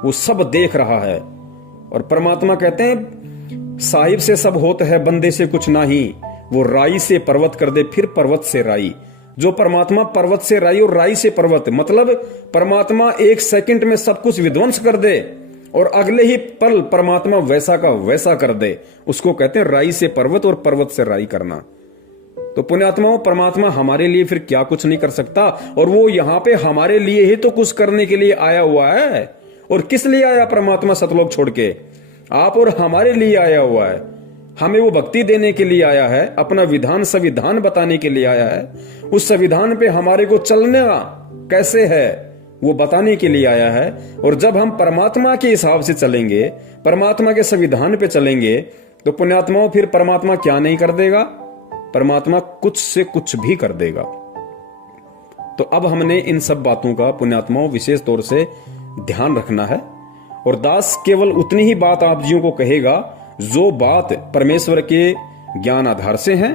वो सब देख रहा है। और परमात्मा कहते हैं साहिब से सब होता है, बंदे से कुछ नहीं, वो राई से पर्वत कर दे, फिर पर्वत से राई। जो परमात्मा पर्वत से राई और राई से पर्वत, मतलब परमात्मा 1 सेकंड में सब कुछ विध्वंस कर दे और अगले ही पल परमात्मा वैसा का वैसा कर दे, उसको कहते हैं राई से पर्वत और पर्वत से राई करना। तो पुण्यात्माओं, परमात्मा हमारे लिए फिर क्या कुछ नहीं कर सकता, और वो यहां पे हमारे लिए ही तो कुछ करने के लिए आया हुआ है। और किस लिए आया परमात्मा सतलोक छोड़ के? आप और हमारे लिए आया हुआ है। हमें वो भक्ति देने के लिए आया है, अपना विधान संविधान बताने के लिए आया है, उस संविधान पे हमारे को चलना कैसे है वो बताने के लिए आया है। और जब हम परमात्मा के हिसाब से चलेंगे, परमात्मा के संविधान पे चलेंगे, तो पुण्यात्माओं फिर परमात्मा क्या नहीं कर देगा? परमात्मा कुछ से कुछ भी कर देगा। तो अब हमने इन सब बातों का पुण्यात्माओं विशेष तौर से ध्यान रखना है। और दास केवल उतनी ही बात आप जियों को कहेगा जो बात परमेश्वर के ज्ञान आधार से है,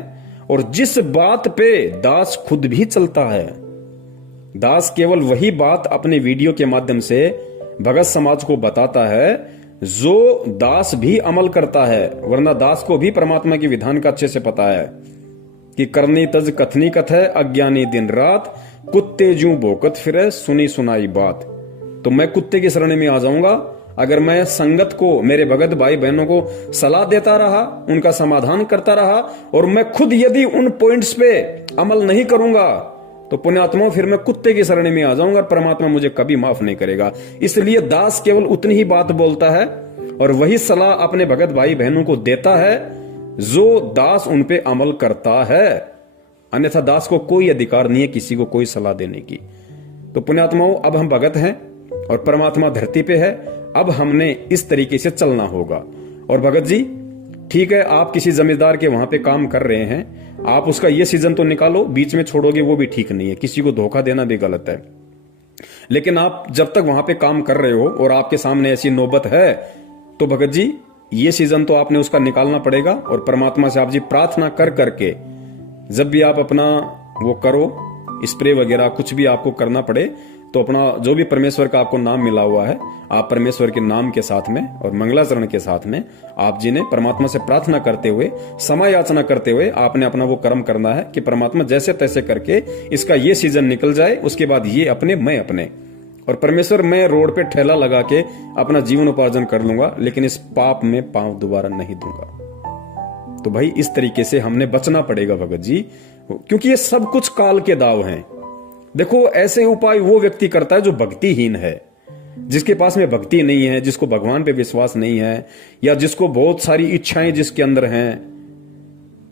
और जिस बात पे दास खुद भी चलता है। दास केवल वही बात अपने वीडियो के माध्यम से भगत समाज को बताता है जो दास भी अमल करता है, वरना दास को भी परमात्मा की विधान का अच्छे से पता है कि करनी तज कथनी कथ है, अज्ञानी दिन रात, कुत्ते जू भोकत फिरे, सुनी सुनाई बात। तो मैं कुत्ते की शरण में आ जाऊंगा अगर मैं संगत को, मेरे भगत भाई बहनों को सलाह देता रहा, उनका समाधान करता रहा, और मैं खुद यदि उन पॉइंट्स पे अमल नहीं करूंगा, तो पुण्यात्मा फिर मैं कुत्ते की शरण में आ जाऊंगा, परमात्मा मुझे कभी माफ नहीं करेगा। इसलिए दास केवल उतनी ही बात बोलता है और वही सलाह अपने भगत भाई बहनों को देता है जो दास उन पे अमल करता है। अन्यथा दास को कोई अधिकार नहीं है किसी को कोई सलाह देने की। तो पुण्यात्माओं, अब हम भगत हैं और परमात्मा धरती पे है, अब हमने इस तरीके से चलना होगा। और भगत जी, ठीक है, आप किसी जमींदार के वहां पे काम कर रहे हैं, आप उसका ये सीजन तो निकालो, बीच में छोड़ोगे वो भी ठीक नहीं है, किसी को धोखा देना भी गलत है। लेकिन आप जब तक वहां पे काम कर रहे हो और आपके सामने ऐसी नौबत है, तो भगत जी ये सीजन तो आपने उसका निकालना पड़ेगा। और परमात्मा से आप जी प्रार्थना कर करके जब भी आप अपना वो करो, स्प्रे वगैरह कुछ भी आपको करना पड़े, तो अपना जो भी परमेश्वर का आपको नाम मिला हुआ है, आप परमेश्वर के नाम के साथ में और मंगलाचरण के साथ में आप जी ने परमात्मा से प्रार्थना करते हुए, समय याचना करते हुए आपने अपना वो कर्म करना है कि परमात्मा जैसे तैसे करके इसका ये सीजन निकल जाए, उसके बाद ये अपने मैं अपने, और परमेश्वर मैं रोड पे ठेला लगा के अपना जीवन उपार्जन कर लूंगा, लेकिन इस पाप में पांव दोबारा नहीं दूंगा। तो भाई इस तरीके से हमने बचना पड़ेगा भगत जी, क्योंकि ये सब कुछ काल के दाव हैं। देखो, ऐसे उपाय वो व्यक्ति करता है जो भक्तिहीन है, जिसके पास में भक्ति नहीं है, जिसको भगवान पे विश्वास नहीं है, या जिसको बहुत सारी इच्छाएं जिसके अंदर हैं।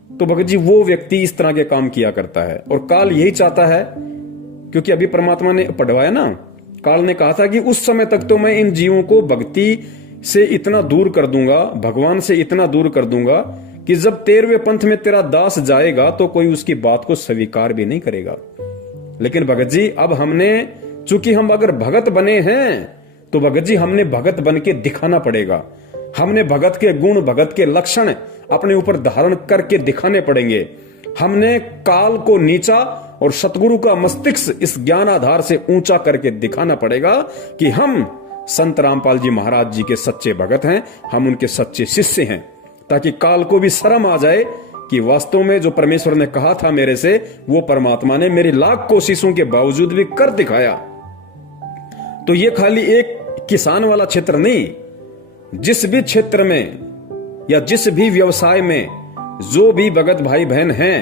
तो भगत जी वो व्यक्ति इस तरह के काम किया करता है, और काल यही चाहता है, क्योंकि अभी परमात्मा ने पढ़वाया ना, काल ने कहा था कि उस समय तक तो मैं इन जीवों को भक्ति से इतना दूर कर दूंगा, भगवान से इतना दूर कर दूंगा कि जब 13वें पंथ में तेरा दास जाएगा तो कोई उसकी बात को स्वीकार भी नहीं करेगा। लेकिन भगत जी अब हमने, चूंकि हम अगर भगत बने हैं, तो भगत जी हमने भगत बन के दिखाना पड़ेगा। हमने भगत के गुण, भगत के लक्षण अपने ऊपर धारण करके दिखाने पड़ेंगे। हमने काल को नीचा और सतगुरु का मस्तिष्क इस ज्ञान आधार से ऊंचा करके दिखाना पड़ेगा कि हम संत रामपाल जी महाराज जी के सच्चे भगत हैं, हम उनके सच्चे शिष्य हैं, ताकि काल को भी शर्म आ जाए कि वास्तव में जो परमेश्वर ने कहा था मेरे से, वो परमात्मा ने मेरी लाख कोशिशों के बावजूद भी कर दिखाया। तो ये खाली एक किसान वाला क्षेत्र नहीं, जिस भी क्षेत्र में या जिस भी व्यवसाय में जो भी भगत भाई बहन हैं,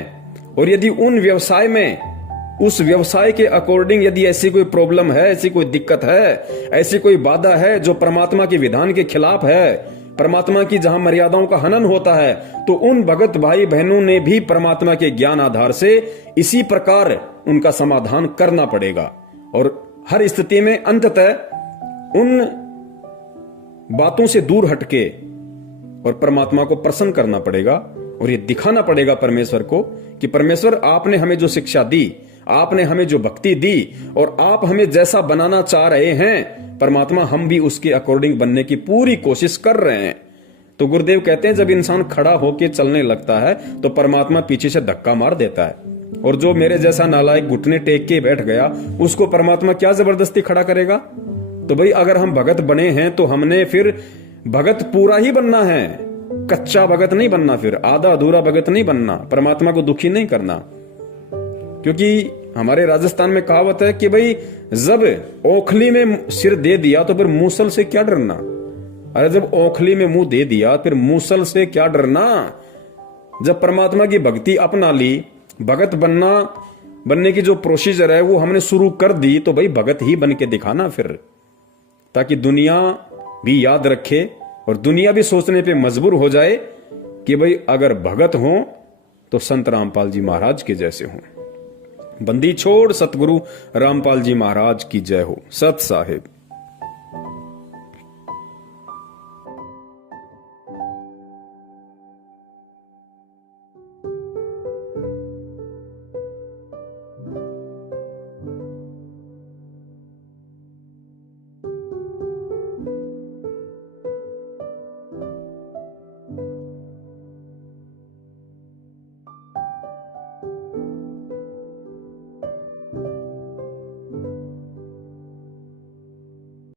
और यदि उन व्यवसाय में उस व्यवसाय के अकॉर्डिंग यदि ऐसी कोई प्रॉब्लम है, ऐसी कोई दिक्कत है, ऐसी कोई बाधा है जो परमात्मा के विधान के खिलाफ है, परमात्मा की जहां मर्यादाओं का हनन होता है, तो उन भगत भाई बहनों ने भी परमात्मा के ज्ञान आधार से इसी प्रकार उनका समाधान करना पड़ेगा। और हर स्थिति में अंततः उन बातों से दूर हटके और परमात्मा को प्रसन्न करना पड़ेगा, और ये दिखाना पड़ेगा परमेश्वर को कि परमेश्वर आपने हमें जो शिक्षा दी, आपने हमें जो भक्ति दी, और आप हमें जैसा बनाना चाह रहे हैं परमात्मा, हम भी उसके अकॉर्डिंग बनने की पूरी कोशिश कर रहे हैं। तो गुरुदेव कहते हैं जब इंसान खड़ा होकर चलने लगता है तो परमात्मा पीछे से धक्का मार देता है, और जो मेरे जैसा नालायक घुटने टेक के बैठ गया उसको परमात्मा क्या जबरदस्ती खड़ा करेगा। तो भाई अगर हम भगत बने हैं तो हमने फिर भगत पूरा ही बनना है, कच्चा भगत नहीं बनना, फिर आधा अधूरा भगत नहीं बनना, परमात्मा को दुखी नहीं करना। क्योंकि हमारे राजस्थान में कहावत है कि भाई जब ओखली में सिर दे दिया तो फिर मूसल से क्या डरना। अरे जब ओखली में मुंह दे दिया फिर मूसल से क्या डरना। जब परमात्मा की भक्ति अपना ली, भगत बनने की जो प्रोसीजर है वो हमने शुरू कर दी, तो भाई भगत ही बन के दिखाना फिर, ताकि दुनिया भी याद रखे और दुनिया भी सोचने पे मजबूर हो जाए कि भाई अगर भगत हो तो संत रामपाल जी महाराज के जैसे हों। बंदी छोड़ सतगुरु रामपाल जी महाराज की जय हो। सत साहिब।